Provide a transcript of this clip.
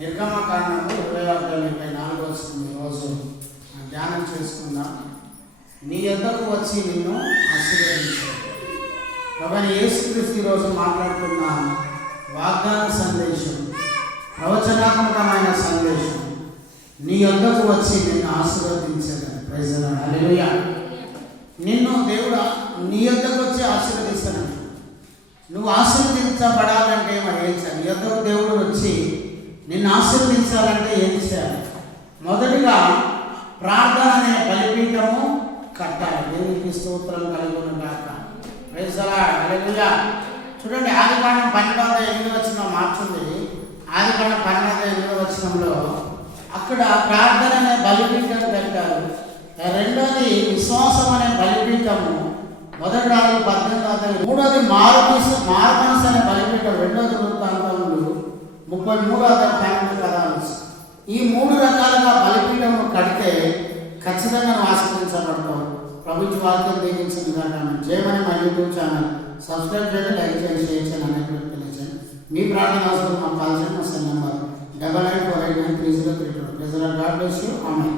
నిర్గమకాండము 26-24 వస్తుంది. ఈరోజు ధ్యానం చేసుకుందాం. నీ యొద్దకు వచ్చి నిన్ను ఆశీర్వదించాడు. ప్రభువైన యేసుక్రీస్తు ఈరోజు మాట్లాడుతున్న వాగ్దాన సందేశం, ప్రవచనాత్మకమైన సందేశం, నీ యొద్దకు వచ్చి నిన్ను ఆశీర్వదించాడు. Praise the Lord. హల్లెలూయా. నిన్ను దేవుడు నీ యొద్దకు వచ్చి ఆశీర్వదిస్తాడు. నువ్వు ఆశీర్వదించబడాలంటే మరి ఏం చేయాలి? నీ యొద్దకు దేవుడు వచ్చి నిన్ను ఆశీర్వదించాలంటే ఏం చేయాలి? మొదటిగా ప్రార్థన అనే బలిపీఠము కట్టాలి. దేవునికి స్తోత్రం కలుగును గాక. Praise the Lord. హల్లెలూయా. చూడండి, ఆదికాండం 12:8 మార్చుంది. ఆదికాండం 12:8 అక్కడ ప్రార్థన అనే బలిపీఠం కట్టారు. రెండోది విశ్వాసం అనే బలిపీఠము, మొదటి రాజు 18. మూడోది మారుమనసు అనే బలిపీఠం, రెండోది వృత్తాంతములు 33:12. ఈ 3 రకాలుగా బలిపీఠం కడితే ఖచ్చితంగా ఆశీర్వదించబడతావు. ప్రభుత్వ వాక్యం దీవించిన కారణం జయమని మా యూట్యూబ్ ఛానల్ సబ్స్క్రైబ్ చేయండి, లైక్ చేయండి, షేర్ చేయండి, అనేటువంటి తెలియజేయండి. మీ ప్రార్థన అవసరం మా కాల్ చేయండి. మా cell number 99489303. God bless you. Amen.